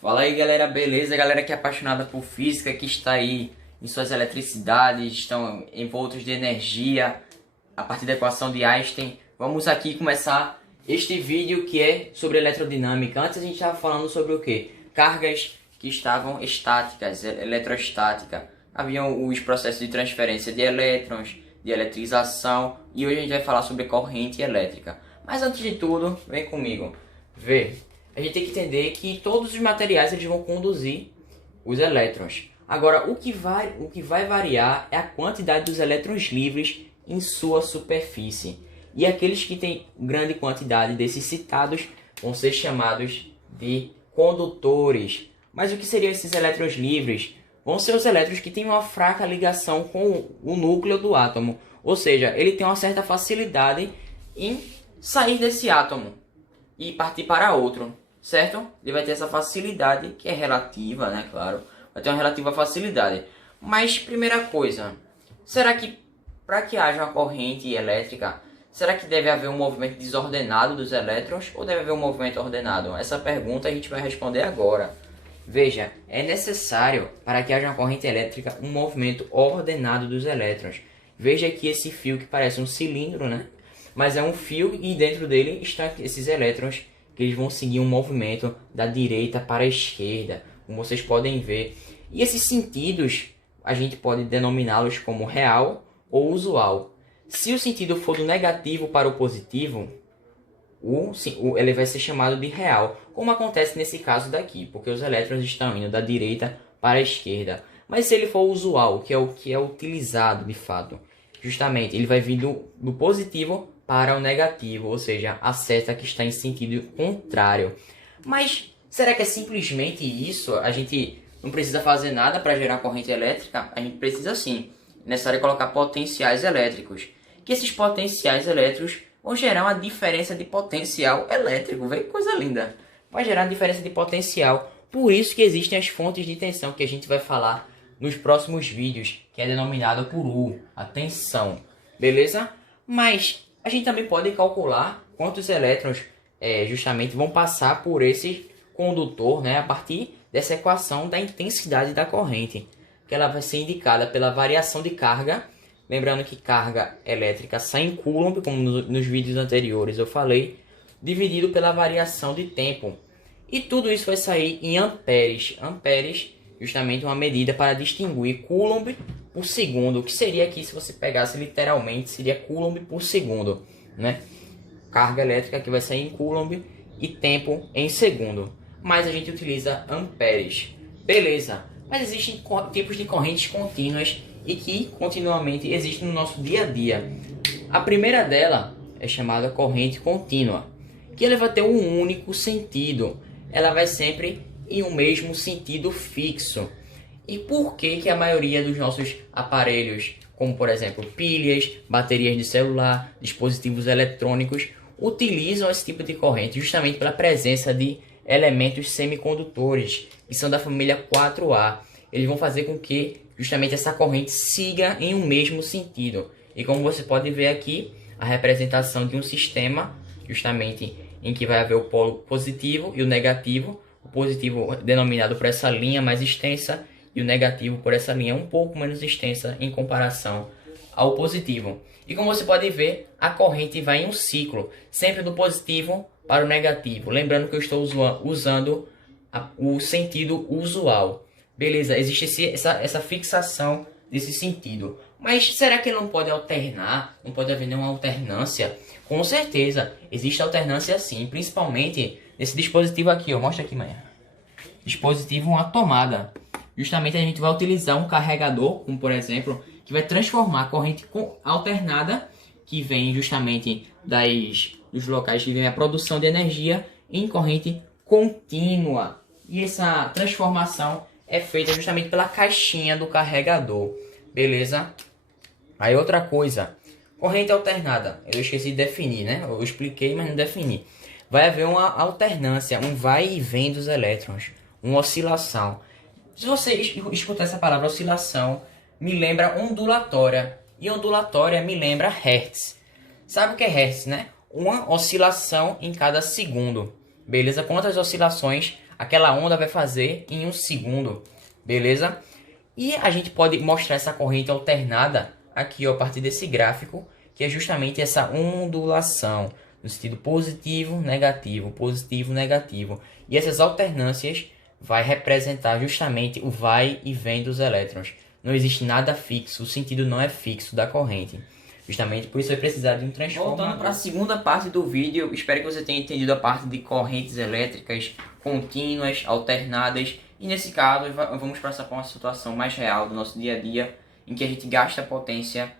Fala aí galera, beleza? Galera que é apaixonada por física, que está aí em suas eletricidades, estão envoltos de energia a partir da equação de Einstein. Vamos aqui começar este vídeo que é sobre eletrodinâmica. Antes a gente estava falando sobre o que? Cargas que estavam estáticas, eletrostática. Haviam os processos de transferência de elétrons, de eletrização, e hoje a gente vai falar sobre corrente elétrica. Mas antes de tudo, vem comigo. Vê. A gente tem que entender que todos os materiais eles vão conduzir os elétrons. Agora, o que vai variar é a quantidade dos elétrons livres em sua superfície. E aqueles que têm grande quantidade desses citados vão ser chamados de condutores. Mas o que seriam esses elétrons livres? Vão ser os elétrons que têm uma fraca ligação com o núcleo do átomo. Ou seja, ele tem uma certa facilidade em sair desse átomo e partir para outro. Certo? Ele vai ter essa facilidade, que é relativa, né? Claro, vai ter uma relativa facilidade. Mas, primeira coisa, será que para que haja uma corrente elétrica, será que deve haver um movimento desordenado dos elétrons ou deve haver um movimento ordenado? Essa pergunta a gente vai responder agora. Veja, é necessário, para que haja uma corrente elétrica, um movimento ordenado dos elétrons. Veja aqui esse fio que parece um cilindro, né? Mas é um fio e dentro dele estão esses elétrons que eles vão seguir um movimento da direita para a esquerda, como vocês podem ver. E esses sentidos, a gente pode denominá-los como real ou usual. Se o sentido for do negativo para o positivo, ele vai ser chamado de real, como acontece nesse caso daqui, porque os elétrons estão indo da direita para a esquerda. Mas se ele for usual, que é o que é utilizado de fato, justamente ele vai vir do positivo para o negativo, ou seja, a seta que está em sentido contrário. Mas será que é simplesmente isso? A gente não precisa fazer nada para gerar corrente elétrica? A gente precisa sim. É necessário colocar potenciais elétricos. Que esses potenciais elétricos vão gerar uma diferença de potencial elétrico. Vê que coisa linda. Vai gerar uma diferença de potencial. Por isso que existem as fontes de tensão que a gente vai falar nos próximos vídeos, que é denominada por U, a tensão. Beleza? Mas a gente também pode calcular quantos elétrons justamente vão passar por esse condutor, né, a partir dessa equação da intensidade da corrente, que ela vai ser indicada pela variação de carga. Lembrando que carga elétrica sai em Coulomb, como nos vídeos anteriores eu falei, dividido pela variação de tempo. E tudo isso vai sair em amperes. Amperes, justamente uma medida para distinguir Coulomb por segundo, o que seria aqui, se você pegasse literalmente, seria Coulomb por segundo, né? Carga elétrica que vai sair em Coulomb e tempo em segundo. Mas a gente utiliza amperes. Beleza. Mas existem tipos de correntes contínuas e que continuamente existem no nosso dia a dia. A primeira dela é chamada corrente contínua, que ela vai ter um único sentido. Ela vai sempre em um mesmo sentido fixo. E por que a maioria dos nossos aparelhos, como por exemplo pilhas, baterias de celular, dispositivos eletrônicos, utilizam esse tipo de corrente? Justamente pela presença de elementos semicondutores, que são da família 4A. Eles vão fazer com que justamente essa corrente siga em um mesmo sentido. E como você pode ver aqui, a representação de um sistema, justamente em que vai haver o polo positivo e o negativo. O positivo denominado por essa linha mais extensa e o negativo por essa linha um pouco menos extensa em comparação ao positivo. E como você pode ver, a corrente vai em um ciclo, sempre do positivo para o negativo. Lembrando que eu estou usando o sentido usual. Beleza, existe essa fixação desse sentido. Mas será que ele não pode alternar? Não pode haver nenhuma alternância? Com certeza, existe alternância sim, principalmente nesse dispositivo aqui, ó. Mostra aqui, manhã. Dispositivo, uma tomada. Justamente a gente vai utilizar um carregador, como por exemplo, que vai transformar a corrente alternada, que vem justamente dos locais que vem a produção de energia, em corrente contínua. E essa transformação é feita justamente pela caixinha do carregador. Beleza? Aí outra coisa, corrente alternada. Eu esqueci de definir, né? Eu expliquei, mas não defini. Vai haver uma alternância, um vai e vem dos elétrons, uma oscilação. Se você escutar essa palavra oscilação, me lembra ondulatória. E ondulatória me lembra hertz. Sabe o que é hertz, né? Uma oscilação em cada segundo. Beleza? Quantas oscilações aquela onda vai fazer em 1 segundo, beleza? E a gente pode mostrar essa corrente alternada aqui, ó, a partir desse gráfico, que é justamente essa ondulação, no sentido positivo, negativo, negativo. E essas alternâncias vai representar justamente o vai e vem dos elétrons. Não existe nada fixo, o sentido não é fixo da corrente. Justamente por isso vai precisar de um transformador. Voltando para a segunda parte do vídeo, espero que você tenha entendido a parte de correntes elétricas contínuas, alternadas. E nesse caso, vamos passar para uma situação mais real do nosso dia a dia, em que a gente gasta potência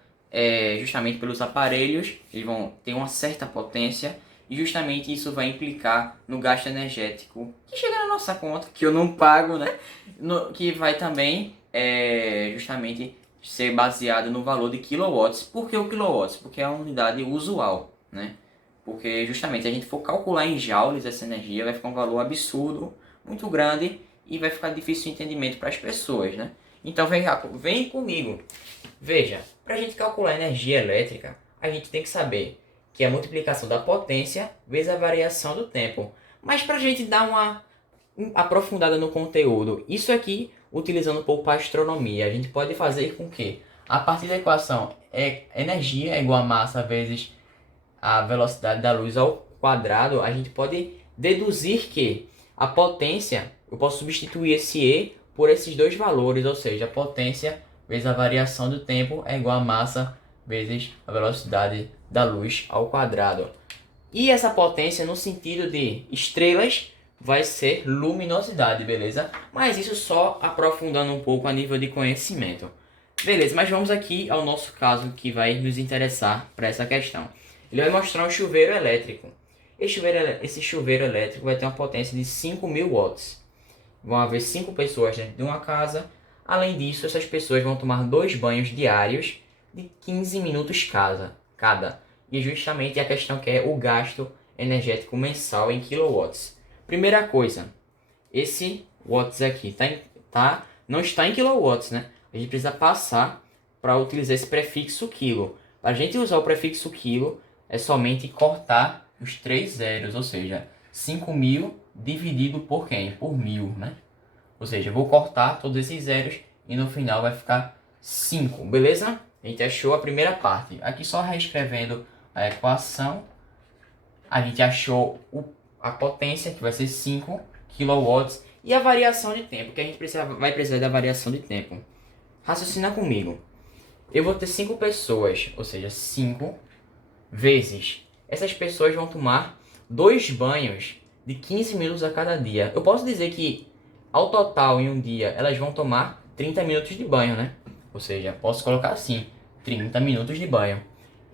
justamente pelos aparelhos, eles vão ter uma certa potência, e justamente isso vai implicar no gasto energético que chega na nossa conta, que eu não pago, né? Que vai também justamente ser baseado no valor de quilowatts. Por que o quilowatts? Porque é a unidade usual, né? Porque justamente se a gente for calcular em joules essa energia, vai ficar um valor absurdo, muito grande, e vai ficar difícil de entendimento para as pessoas, né? Então vem comigo. Veja, para a gente calcular a energia elétrica, a gente tem que saber que é a multiplicação da potência vezes a variação do tempo. Mas para a gente dar uma aprofundada no conteúdo, isso aqui, utilizando um pouco a astronomia, a gente pode fazer com que, a partir da equação energia é igual a massa vezes a velocidade da luz ao quadrado, a gente pode deduzir que a potência, eu posso substituir esse E por esses dois valores, ou seja, a potência vezes a variação do tempo é igual a massa vezes a velocidade da luz ao quadrado. E essa potência, no sentido de estrelas, vai ser luminosidade, beleza? Mas isso só aprofundando um pouco a nível de conhecimento. Beleza, mas vamos aqui ao nosso caso que vai nos interessar para essa questão. Ele vai mostrar um chuveiro elétrico. Esse chuveiro elétrico vai ter uma potência de 5.000 watts. Vão haver 5 pessoas dentro de uma casa. Além disso, essas pessoas vão tomar 2 banhos diários de 15 minutos cada. E justamente a questão que é o gasto energético mensal em kilowatts. Primeira coisa, esse watts aqui não está em kilowatts, né? A gente precisa passar para utilizar esse prefixo quilo. Para a gente usar o prefixo quilo, é somente cortar os 3 zeros, ou seja, 5.000 dividido por quem? Por 1.000, né? Ou seja, eu vou cortar todos esses zeros e no final vai ficar 5, beleza? A gente achou a primeira parte. Aqui só reescrevendo a equação, a gente achou a potência, que vai ser 5 kW, e a variação de tempo, que a gente vai precisar da variação de tempo. Raciocina comigo. Eu vou ter 5 pessoas, ou seja, 5 vezes. Essas pessoas vão tomar 2 banhos de 15 minutos a cada dia. Eu posso dizer que, ao total, em um dia, elas vão tomar 30 minutos de banho, né? Ou seja, posso colocar assim, 30 minutos de banho.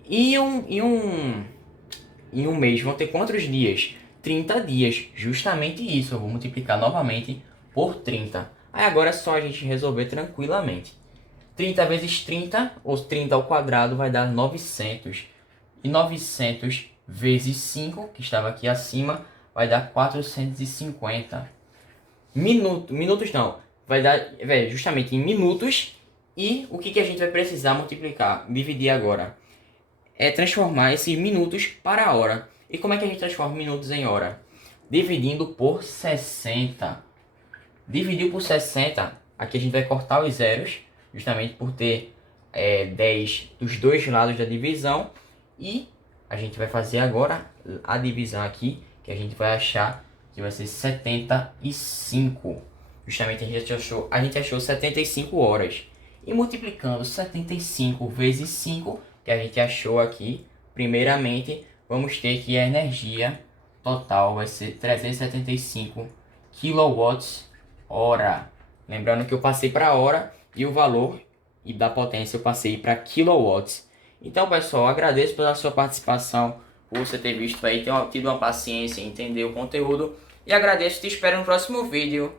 E um mês vão ter quantos dias? 30 dias. Justamente isso. Eu vou multiplicar novamente por 30. Aí agora é só a gente resolver tranquilamente. 30 vezes 30, ou 30 ao quadrado, vai dar 900. E 900 vezes 5, que estava aqui acima, vai dar 450. Minutos não. Vai dar justamente em minutos. E o que a gente vai precisar multiplicar? Dividir agora. É transformar esses minutos para a hora. E como é que a gente transforma minutos em hora? Dividindo por 60. Dividiu por 60. Aqui a gente vai cortar os zeros. Justamente por ter 10 dos dois lados da divisão. E a gente vai fazer agora a divisão aqui, que a gente vai achar que vai ser 75. Justamente a gente achou 75 horas. E multiplicando 75 vezes 5, que a gente achou aqui, primeiramente, vamos ter que a energia total vai ser 375 kWh. Lembrando que eu passei para hora e o valor e da potência eu passei para kilowatts. Então, pessoal, agradeço pela sua participação, por você ter visto aí, ter tido uma paciência em entender o conteúdo. E agradeço, te espero no próximo vídeo.